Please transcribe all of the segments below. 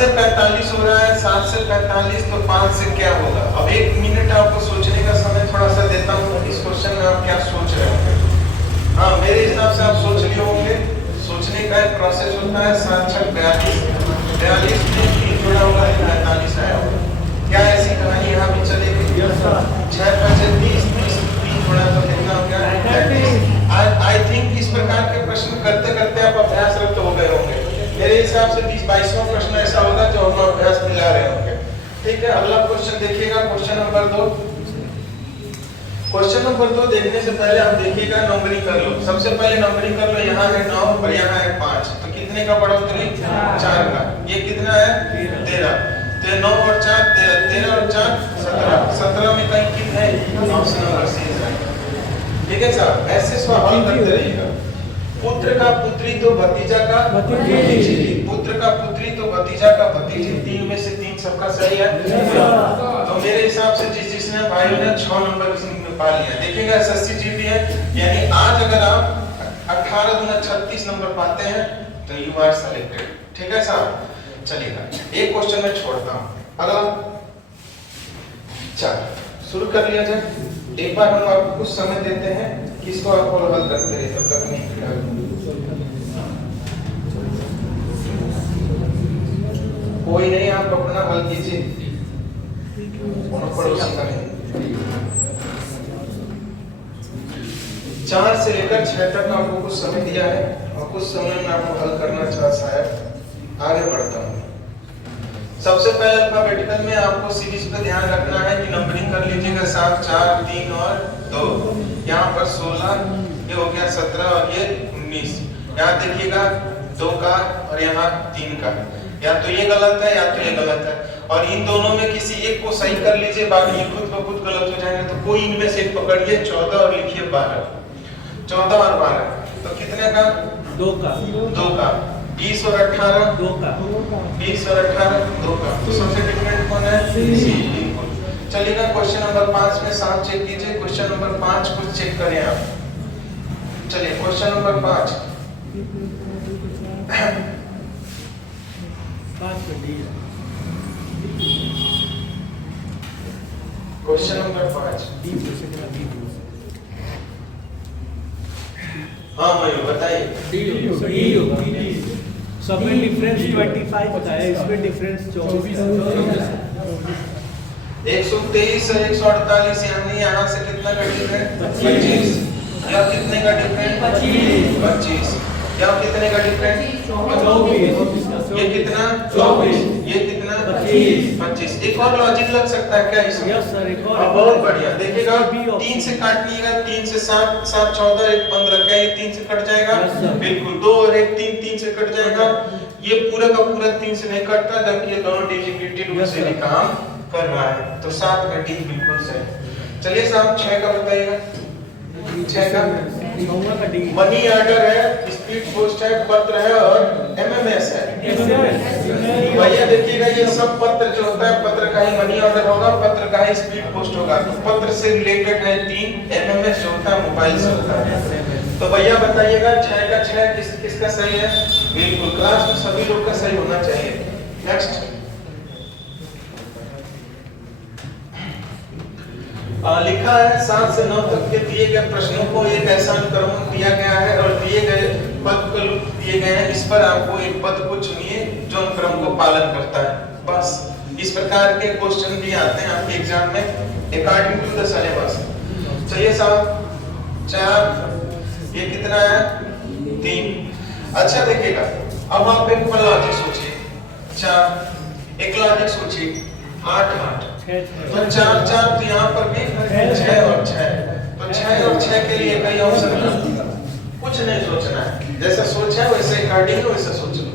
से 45 हो रहा है, 7 से 45, तो 5 से क्या होगा? अब 1 मिनट आपको सोचने का समय थोड़ा सा देता हूँ। इस क्वेश्चन में आप क्या सोच रहे होंगे? हाँ, मेरे हिसाब से आप सोच लिए होंगे। सोचने का एक प्रोसेस होता है। 7 6 42, 42 में 3 जोड़ा होगा, 45 आया होगा। क्या ऐसी कहानी यहाँ भी चलेगी? 6 5 30, 30 3 जोड़ा तो कितना हो गया? 35। आई थिंक इस प्रकार के प्रश्न करते करते आप अभ्यासरत हो गए होंगे। मेरे हिसाब से 20-22वां प्रश्न ऐसा होगा जो हम अभ्यास मिला रहे होंगे। ठीक है, अगला क्वेश्चन देखिएगा, क्वेश्चन नंबर 2। क्वेश्चन नंबर 2 देखने से पहले आप देखिएगा, नंबरिंग कर लो। सबसे पहले नंबरिंग कर लो। यहाँ है 9 और यहाँ है 5, तो कितने का बढ़ोतरी? 4 का। ये कितना है? 13। तो 9 और 4 13, 13 और 4 17। 17 में कहीं कितना है? ऑप्शन नंबर सी है। ठीक है साहब, ऐसे सवाल हल करते रहिएगा। पुत्र का पुत्री तो भतीजा का भतीजी, पुत्र का पुत्री तो भतीजा का भतीजी, 3 में से 3 सबका सही है। तो मेरे हिसाब से जिसने भाइयों ने 6 नंबर पा लिया। देखिएगा एसएससी जीडी है, यानी आज अगर आप 18 दूना 36 नंबर पाते हैं तो यू आर सेलेक्टेड। ठीक है साहब, चलिएगा एक क्वेश्चन में छोड़ता हूं, अगला चल शुरू कर लिया जाए। एक बार हम आपको कुछ समय देते हैं कि इसको आप हल करते रहिए, तब तक नहीं कोई नहीं, आप अपना हल कीजिए, पड़ोसी का नहीं। 4 से लेकर 6 तक आपको कुछ समय दिया है और कुछ समय में आपको हल करना चाहता है। आगे बढ़ता हूँ। सबसे पहले अल्फाबेटिकल में आपको सीरीज पे ध्यान रखना है कि नंबरिंग कर लीजिएगा। 7 4 3 और 2, यहाँ पर 16, ये हो गया 17 और ये 19। यहाँ देखिएगा 2 का और यहाँ 3 का, या तो ये गलत है या तो ये गलत है, और इन दोनों में किसी एक को सही कर लीजिए, बाकी खुद ब खुद गलत हो जाएंगे। तो कोई इनमें से एक पकड़िए। 14 और लिखिए 12, 14 और 12 तो कितने का? 2 का। 2 का। 20 और 18 2 का। 20 और 18 2 का। तो सबसे डिफरेंट कौन है? सी। चलिएगा क्वेश्चन नंबर 5 में साफ चेक कीजिए। क्वेश्चन नंबर 5 कुछ चेक करें आप। चलिए क्वेश्चन नंबर 5 क्वेश्चन नंबर 5। हाँ मयूर बताइए। सब में डिफरेंस 25 होता है, इसमें डिफरेंस 24 है। 123 और 148, यानी यहाँ से कितना का डिफरेंस? 25। या कितने का डिफरेंस? 25। या कितने का डिफरेंस? 24। ये कितना? 24। ये कितना? 25। एक और लॉजिक लग सकता है क्या इसमें? यस सर, एक और। बहुत बढ़िया। देखिएगा 3 से काटिएगा, 3 से 7 7 14 1 15, क्या ये 3 से कट जाएगा? बिल्कुल। 2 और 1 3, 3 से कट जाएगा। ये पूरा का पूरा 3 से नहीं कटता, जबकि ये दोनों डिजिटिविटी रूल से भी काम कर रहा है। तो 7 का डी बिल्कुल सही। चलिए साहब 6 का बताइएगा। 6 का मनी ऑर्डर है, स्पीड पोस्ट है, पत्र है और एमएमएस है। भैया देखिएगा ये सब पत्र जो होता है, पत्र का ही मनी ऑर्डर होगा, पत्र का ही स्पीड पोस्ट होगा। तो पत्र से रिलेटेड है 3, एमएमएस जो होता है मोबाइल से होता है। तो भैया बताइएगा 6 का 6 किसका सही है? बिल्कुल, क्लास में सभी लोग का सही होना चाहिए। नेक्स्ट लिखा है 7 से 9 तक के दिए गए प्रश्नों को एक ऐसा अनुक्रम दिया गया है और दिए गए पद को दिए गए हैं। इस पर आपको एक पद को चुनिए जो अनुक्रम को पालन करता है। बस इस प्रकार के क्वेश्चन भी आते हैं आपके एग्जाम में अकॉर्डिंग टू द सिलेबस। चलिए साहब 4, ये कितना है? 3। अच्छा देखिएगा, अब आप एक लॉजिक सोचिए। 4 एक लॉजिक सोचिए, 8 8 तो 4 4, तो यहाँ पर भी 6 और 6, तो 6 और 6 के लिए कई ऑप्शन है, कुछ नहीं सोचना है, जैसा सोचा है वैसे अकॉर्डिंग वैसे सोच लो,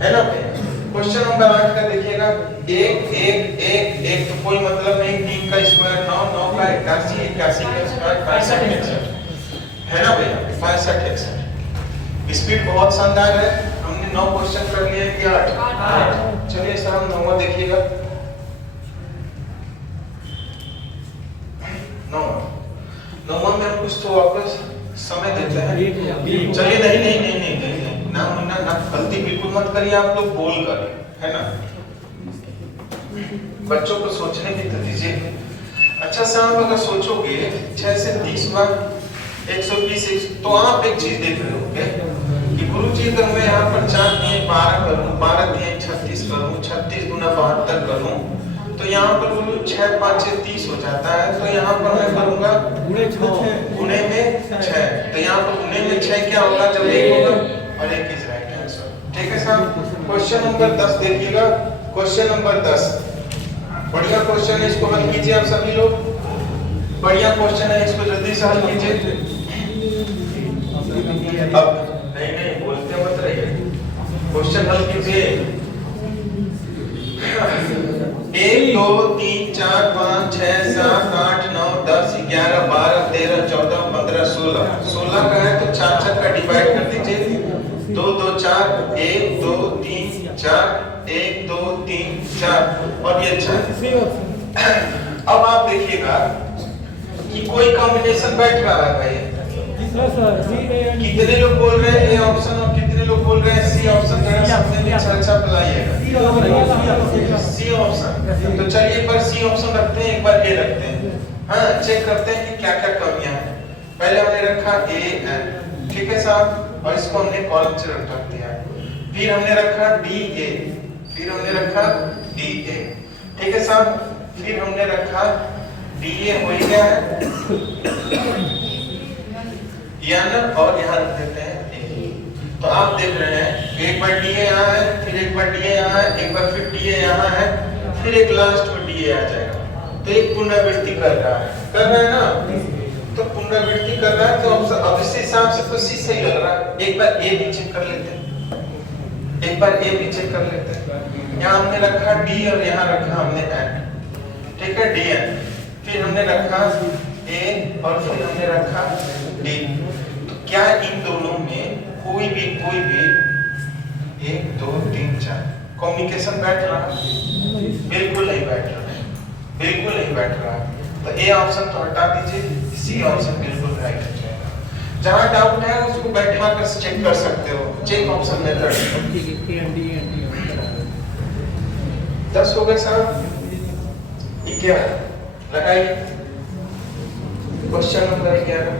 है ना भैया। क्वेश्चन नंबर 8 का देखिएगा, 1 1 1 1 तो कोई मतलब नहीं, 3 का स्क्वायर 9, 9 का 81, 81 का स्क्वायर 65 61, है ना भैया, 65 61। स्पीड बहुत शानदार है। हमने 9 क्वेश्चन कर लिए कि 8। चलिए सर हम 9वां देखिएगा। 9वां में हम कुछ तो वापस समय देते हैं। चलिए नहीं ना गलती बिल्कुल मत करिए आप लोग, बोल कर, है ना? बच्चों को सोचने की तो दीजिए। अच्छा साहब, अगर सोचोगे 6 से 30 बार 120 तो आप एक चीज देख रहे हो कि गुरुजी अगर मैं यहाँ पर 4 दिए 12 करूँ, 12 दिए 36 करूँ, 36 गुना 72 करूँ, तो यहाँ पर बोलूँ 6 5 30 हो जाता है। तो यहाँ पर मैं करूँगा गुणे में 6। तो यहाँ पर गुणे में 6 क्या होगा? जब 1 होगा और 1 इज राइट आंसर। ठीक है साहब। क्वेश्चन नंबर 10 देखिएगा। क्वेश्चन नंबर 10 बढ़िया क्वेश्चन है, इसको हल कीजिए आप सभी लोग। बढ़िया क्वेश्चन है, इसको जल्दी से हल कीजिए। अब नहीं बोलते मत रहिए, क्वेश्चन हल कीजिए। 1 2 3 4 5 6 7 8 9 10 11 12 13 14 15 16 का है तो 4 का डिवाइड कर दीजिए। 2 2 4 1 2 3 4 1 2 3 4 और ये 4। अब आप देखिएगा कि कोई कॉम्बिनेशन बैठ रहा है भाई। कितने लोग बोल रहे हैं ए ऑप्शन और कितने लोग बोल रहे हैं सी ऑप्शन? अच्छा बुलाइएगा सी ऑप्शन। तो चलिए एक बार सी ऑप्शन रखते हैं, एक बार ए रखते हैं। हाँ, चेक करते हैं कि क्या क्या कमियां हैं। पहले हमने रखा ए एन, ठीक है साहब, और इसको हमने कॉलम से रख दिया। फिर हमने रखा डी ए, फिर हमने रखा डी ए, ठीक है साहब। फिर हमने रखा डी ए हो गया है यान, और यहाँ रख देते हैं ए। तो आप देख रहे हैं एक बार डी ए यहाँ है, फिर एक बार डी ए यहाँ है, एक बार फिर डी ए यहाँ है, फिर एक लास्ट में डी ए आ जाएगा। तो एक पुनरावृत्ति कर रहा है ना? तो पुनरावृत्ति कर रहा है तो अब इस हिसाब से तो सी सही लग रहा है। एक बार ए भी चेक कर लेते हैं, एक बार ए भी चेक कर लेते हैं। यहाँ हमने रखा डी और यहाँ रखा हमने एन, ठीक है, डी एन। फिर हमने रखा ए और फिर हमने रखा डी। तो क्या इन दोनों में कोई भी 1 2 3 4 कम्युनिकेशन बैठ रहा है? बिल्कुल नहीं बैठ रहा है, बिल्कुल नहीं बैठ रहा है। तो ए ऑप्शन तो हटा दीजिए, सी ऑप्शन बिल्कुल राइट हो जाएगा। जहां डाउट है उसको बैठा कर चेक कर सकते हो, चेक ऑप्शन मेथड। 10 हो गए साहब, क्या लगाइए क्वेश्चन नंबर 11।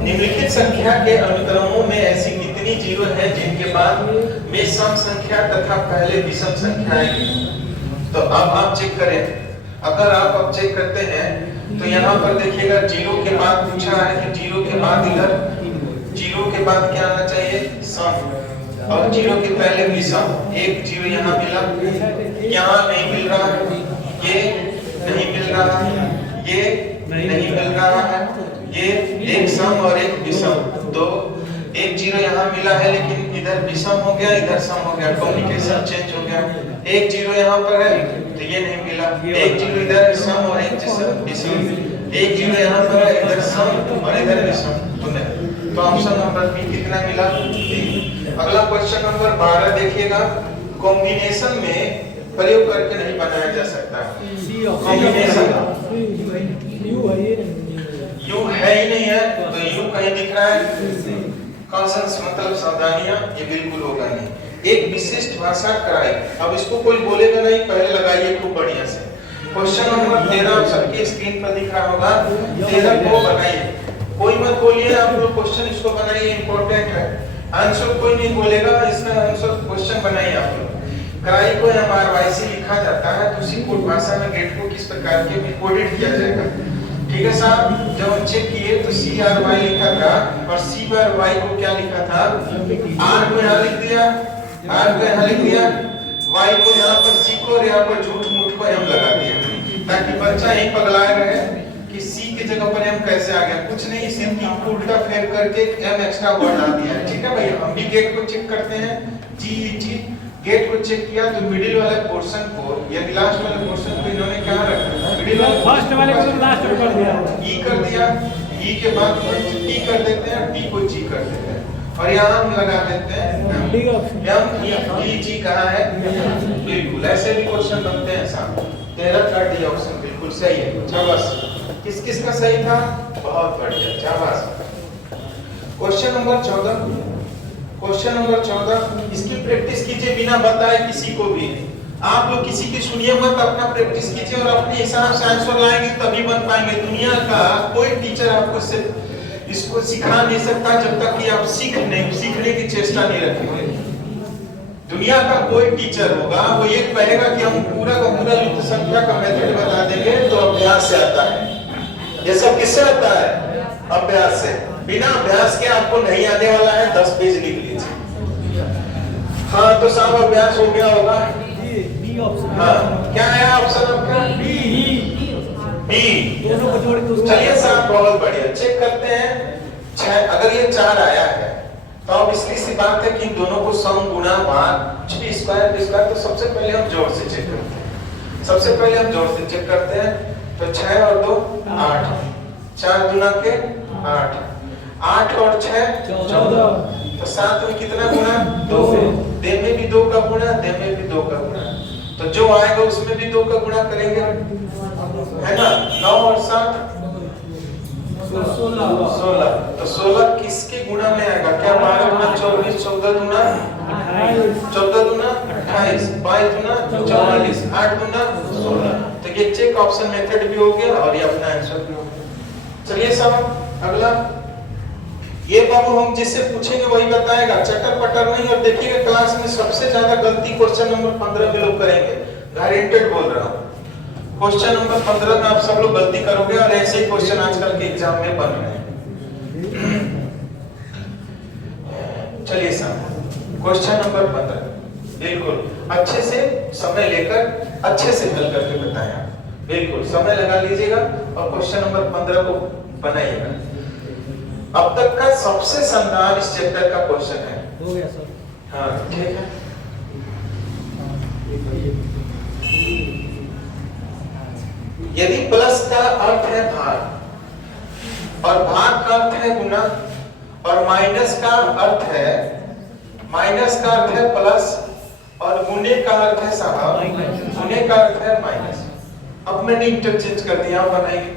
निम्नलिखित संख्या के अनुक्रमों में ऐसी कितनी जीरो है जिनके बाद में सम संख्या तथा पहले विषम संख्या आएगी? तो अब आप चेक करें। अगर आप अब चेक करते हैं तो यहाँ पर देखिएगा जीरो के बाद पूछा है कि जीरो के बाद इधर जीरो के बाद क्या आना चाहिए? सम, और जीरो के पहले विषम। एक जीरो यहाँ मिला, यहाँ नहीं मिल रहा है, ये नहीं मिल रहा है, ये नहीं मिल रहा है, ये एक सम और एक विषम। तो एक जीरो यहाँ मिला है लेकिन इधर विषम हो गया, इधर सम हो गया, कम्युनिकेशन चेंज हो गया। एक जीरो यहाँ पर है तो ये नहीं मिला, एक जीरो इधर सम और एक विषम, एक जीरो यहाँ पर है, इधर सम और इधर विषम, तो नहीं। तो ऑप्शन नंबर बी कितना मिला? अगला क्वेश्चन नंबर 12 देखिएगा। कॉम्बिनेशन में प्रयोग करके नहीं बनाया जा सकता। कॉम्बिनेशन यू है ही नहीं है, तो यू कहीं दिख रहा है? कॉन्सेंस मतलब सावधानियां, ये बिल्कुल होगा नहीं। एक विशिष्ट भाषा कराई, अब इसको कोई बोलेगा नहीं, पहले लगाइए खूब बढ़िया से। क्वेश्चन नंबर 13 आप सबकी स्क्रीन पर दिख रहा होगा, 13 को बनाइए। कोई मत बोलिए, आप लोग क्वेश्चन इसको बनाइए, इंपॉर्टेंट है। आंसर कोई नहीं बोलेगा, इसका आंसर क्वेश्चन बनाइए आप लोग। कराई को MRYC लिखा जाता है, तो उसी कोड भाषा में गेट को किस प्रकार के कोडेड किया जाएगा? ठीक है साहब, जब हम चेक किए तो CRY लिखा था और C पर Y को क्या लिखा था? R को यहाँ लिख दिया, R को यहाँ लिख दिया, Y को यहाँ पर C को और यहाँ पर झूठ मूठ को M लगा दिया, ताकि बच्चा यही पगलाया रहे कि C की जगह पर M कैसे आ गया। कुछ नहीं, सिर्फ उल्टा फेर करके M एक्स्ट्रा वर्ड आ दिया है। ठीक है भैया, हम भी गेट को चेक करते हैं। GET गेट को चेक किया तो मिडिल वाले पोर्शन को या लास्ट वाले पोर्शन को इन्होंने क्या रखा? मिडिल वाले फर्स्ट वाले को लास्ट में कर दिया, ई कर दिया, ई के बाद टी कर देते हैं, टी को जी कर देते हैं, और यहाँ हम लगा देते हैं डी ऑप्शन। एम ई जी कहाँ है? बिल्कुल ऐसे भी क्वेश्चन बनते हैं साहब। 13 का डी ऑप्शन बिल्कुल सही है। शाबाश। किस किस का सही था? बहुत बढ़िया, शाबाश। क्वेश्चन नंबर 14 क्वेश्चन नंबर 14, इसकी प्रैक्टिस कीजिए बिना बताए किसी को भी। आप लोग किसी की सुनिए मत, अपना प्रैक्टिस कीजिए और अपने हिसाब से आंसर लाएंगे तभी बन पाएंगे। दुनिया का कोई टीचर आपको इसको सिखा नहीं सकता जब तक कि आप सीखने की चेष्टा नहीं रखेंगे। दुनिया का कोई टीचर होगा वो ये कहेगा कि हम पूरा का पूरा युक्त संख्या का मेथड बता देंगे, तो अभ्यास से आता है। ये सब किससे आता है? अभ्यास से। बिना अभ्यास के आपको नहीं आने वाला है। 10 पेज लिख लीजिए। हाँ तो साहब अभ्यास हो गया होगा। B option. हाँ क्या है ऑप्शन आपका? बी। दोनों को जोड़ के चलिए साहब बहुत बढ़िया। चेक करते हैं 6, अगर ये 4 आया है तो अब इसलिए सी बात है कि इन दोनों को सम गुणा भाग स्क्वायर तो सबसे पहले हम जोड़ से चेक करते हैं। सबसे पहले हम जोड़ से चेक करते हैं। तो 6 और 2 8, 4 गुना के 8, 8 और 6 14, तो 7 में कितना गुना? 2। दे में भी 2 का गुना, दे में भी 2 का गुना, तो जो आएगा उसमें भी 2 का गुना करेंगे, है ना। 9 और 7 16, तो 16 किसके गुना में आएगा? क्या 12 गुना 24, 14 गुना 28, 14 गुना 28, 22 गुना 44, 8 गुना 16। तो ये चेक ऑप्शन मेथड भी हो गया और ये अपना आंसर भी हो गया। चलिए साहब अगला, ये बाबू हम जिससे पूछेंगे वही बताएगा, चटर पटर नहीं। और देखिएगा क्लास में सबसे ज्यादा गलती क्वेश्चन नंबर 15 में लोग करेंगे, गारंटेड बोल रहा हूँ। क्वेश्चन नंबर 15 में आप सब लोग गलती करोगे और ऐसे ही क्वेश्चन आजकल के एग्जाम में बन रहे हैं। चलिए साहब क्वेश्चन नंबर 15 बिल्कुल अच्छे से समय लेकर अच्छे से हल करके बताएं आप। बिल्कुल समय लगा लीजिएगा और क्वेश्चन नंबर 15 को बनाइएगा। अब तक का सबसे शानदार इस चैप्टर का क्वेश्चन है। हो गया सर। हाँ ठीक है। यदि प्लस का अर्थ है भाग और भाग का अर्थ है गुना और माइनस का अर्थ है प्लस और गुने का अर्थ है साहब गुने का अर्थ है माइनस। अब मैंने इंटरचेंज कर दिया, आप बनाइए।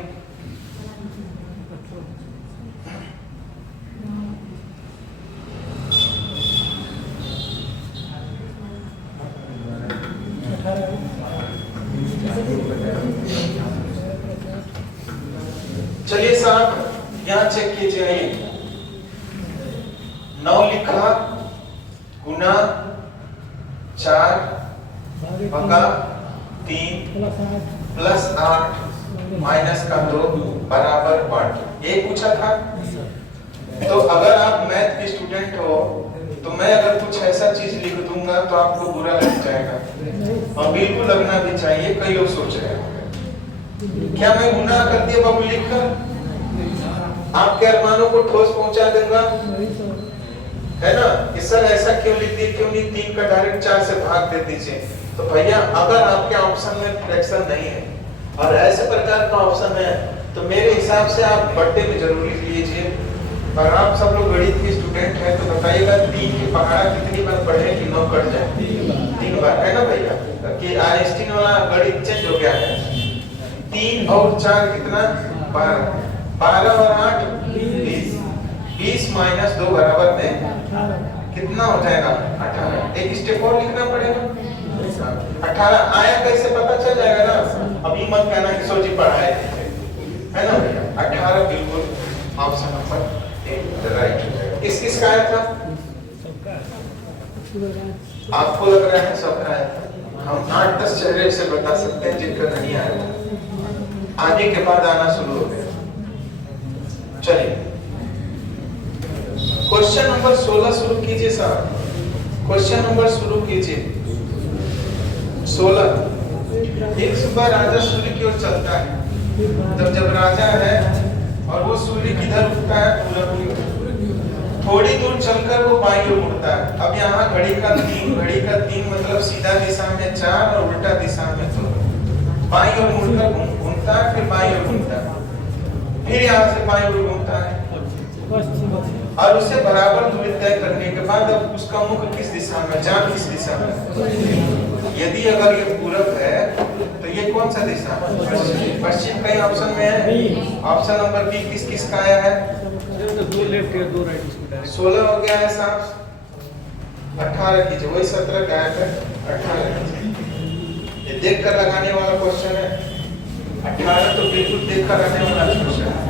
चलिए साहब यहाँ चेक कीजिए। 9 लिखा गुना 4 भगा 3 प्लस 8 माइनस का 2 बराबर 8। ये पूछा था। तो अगर आप मैथ के स्टूडेंट हो तो मैं अगर कुछ ऐसा चीज लिख दूंगा तो आपको बुरा लग जाएगा और बिल्कुल लगना भी चाहिए। कई लोग सोच रहे हैं क्या मैं गुना कर दिया बाबू लिखकर आपके अरमानों को ठोस पहुंचा दूंगा, है ना। कि सर ऐसा क्यों लिख दिए, क्यों नहीं 3 का डायरेक्ट 4 से भाग दे दीजिए। तो भैया अगर आपके ऑप्शन में फ्रैक्शन नहीं है और ऐसे प्रकार का ऑप्शन है तो मेरे हिसाब से आप बट्टे में जरूर लिख लीजिए। और आप सब लोग गणित के स्टूडेंट हैं तो बताइएगा 3 की पहाड़ा कितनी बार पढ़े कि 9 कट जाए? 3 बार, है ना भैया। कि आइंस्टीन वाला गणित चेंज हो गया है। 3 और 4 कितना? 12, 12 और 8 20, 20 माइनस 2 बराबर में कितना हो जाएगा? 18। एक स्टेप और लिखना पड़ेगा। 18 आया कैसे पता चल जाएगा ना। अभी मत कहना कि सोची पढ़ाए, है ना भैया। 18 बिल्कुल ऑप्शन नंबर राइट। किस का आया था? आपको लग रहा है सबका आया था। हम 8-10 चेहरे से बता सकते हैं जिनका नहीं आया था, आगे के बाद आना शुरू हो गया। चलिए क्वेश्चन नंबर 16 शुरू कीजिए साहब। क्वेश्चन नंबर शुरू कीजिए 16। एक सुबह राजा सूर्य की ओर चलता है। जब राजा है और वो सूर्य किधर उठता है? पूरब की ओर। थोड़ी दूर चलकर वो बाईं ओर मुड़ता है। अब यहाँ घड़ी का 3 मतलब सीधा दिशा में 4 और उल्टा दिशा में 2। बाईं ओर मुड़कर घूमता है, फिर बाईं ओर घूमता है, फिर यहाँ से बाईं ओर घूमता है और उसे बराबर दूरी तय करने के बाद अब उसका मुख किस दिशा में, जान किस दिशा में? यदि अगर ये पूरब है तो ये कौन सा दिशा है? पश्चिम। कई ऑप्शन में है। ऑप्शन नंबर बी किस का आया है? 2 लेफ्ट या 2 राइट। 16 हो गया है साहब। 18 कीजिए, वही 17 का है, 18 कीजिए। ये देख कर लगाने वाला क्वेश्चन है, 18 तो बिल्कुल देख कर लगाने वाला क्वेश्चन है।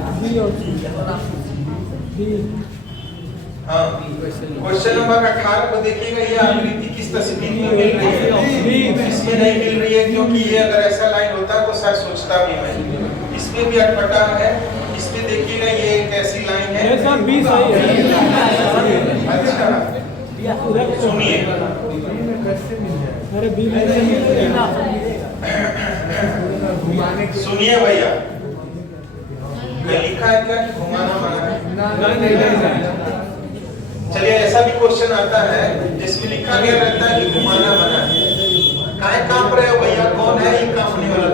हाँ, क्वेश्चन नंबर 18 को देखिएगा, ये आकृति किस तस्वीर में मिल रही है? इसमें नहीं मिल रही है, क्योंकि ये अगर ऐसा लाइन होता तो शायद सोचता भी मैं। इसमें भी अटपटा है। इसमें देखिएगा ये एक ऐसी लाइन है। अच्छा, सुनिए, सुनिए भैया, लिखा है क्या कि घुमाना मना है? चलिए, ऐसा भी क्वेश्चन आता है जिसमें लिखा गया रहता है कि घुमाना मना है। काहे कांप रहे हो भैया? कौन है ये कांपने वाला?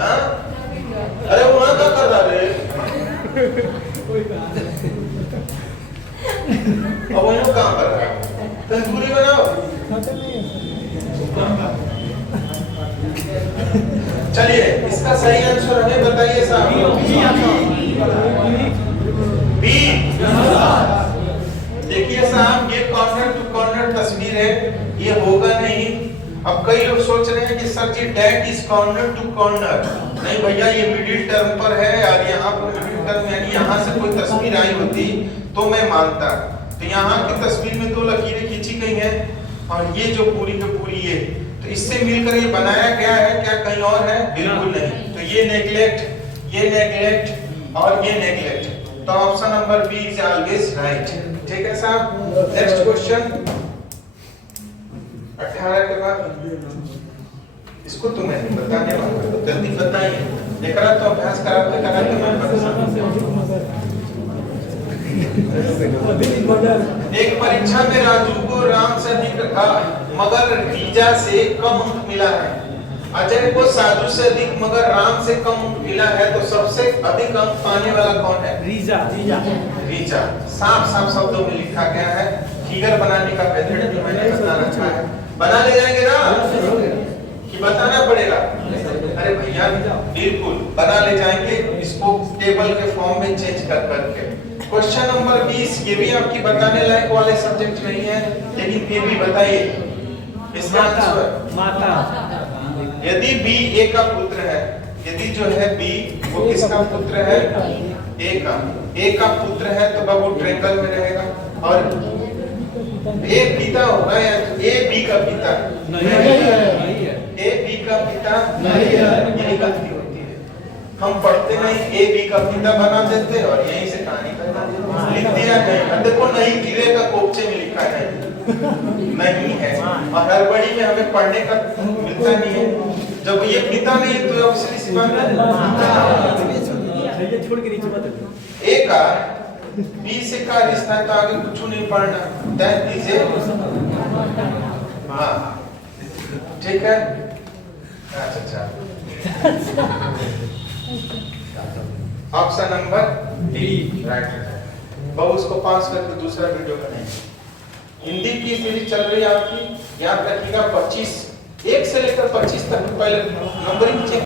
हाँ? अरे वहां क्या कर रहा है? अब वो लोग काम कर रहा है, तंदूरी बनाओ। चलिए, इसका सही आंसर हमें बताइए साहब। बी। देखिए साहब, ये कॉर्नर टू कॉर्नर तस्वीर है, ये होगा नहीं। अब कई लोग सोच रहे हैं कि sir ji that is corner to corner. नहीं भैया, ये मिडिल टर्म पर है, और यहाँ पर मिडिल टर्म यानी यहाँ से कोई तस्वीर आई होती तो मैं मानता। तो यहाँ की तस्वीर में 2 लकीरें खींची गई हैं, और ये जो पूरी की पूरी ये, तो इससे मिलकर ये बनाया गया है। क्या कहीं और है? बिल्कुल नहीं। तो ये नेग्लेक्ट और ये नेग्लेक्ट। तो option number B is always right. ठीक है साहब। नेक्स्ट क्वेश्चन 18 के बाद इसको तो मैं बताने वाला हूं, जल्दी बताइए। एक रात तो अभ्यास कराते कराते मैं परेशान। एक परीक्षा में राजू को राम से अधिक मगर रीजा से कम अंक मिला है। अजय को साधु से अधिक मगर राम से कम अंक मिला है, तो सबसे अधिक अंक पाने वाला कौन है? रीजा। साफ साफ शब्दों में लिखा गया है। फिगर बनाने का मेथड भी मैंने बता रखा है। बना ले जाएंगे ना कि बताना पड़ेगा? अरे भैया बिल्कुल बना ले जाएंगे, इसको टेबल के फॉर्म में चेंज कर करके। क्वेश्चन नंबर 20, ये भी आपकी बताने लायक वाले सब्जेक्ट नहीं है, लेकिन फिर भी बताइए इसका आंसर। माता। यदि बी ए का पुत्र है, यदि जो है बी वो किसका पुत्र है? ए का पुत्र है, तो बाबू ट्रायंगल में रहेगा। और ए पिता होगा या ए बी का पिता? नहीं है। ए बी का पिता नहीं है, यही गलती होती है। हम पढ़ते नहीं, ए बी का पिता बना देते और यहीं से कहानी लिख दिया। नहीं, देखो नहीं, गिरे का कोपचे में लिखा है नहीं है, और हड़बड़ी में हमें पढ़ने का मिलता नहीं है। जब ये पिता नहीं है तो ऑब्वियसली सी बात है, छोड़ के नीचे मत। ए का बी से का रिश्ता है, तो आगे कुछ नहीं पढ़ना, दैट दीजिए। हाँ ठीक है। अच्छा, ऑप्शन नंबर डी राइट। बहु उसको पास करके दूसरा वीडियो बनाएंगे। हिंदी की सीरीज चल रही है आपकी, याद रखिएगा 25 1 से लेकर 25 तक पहले नंबरिंग चेक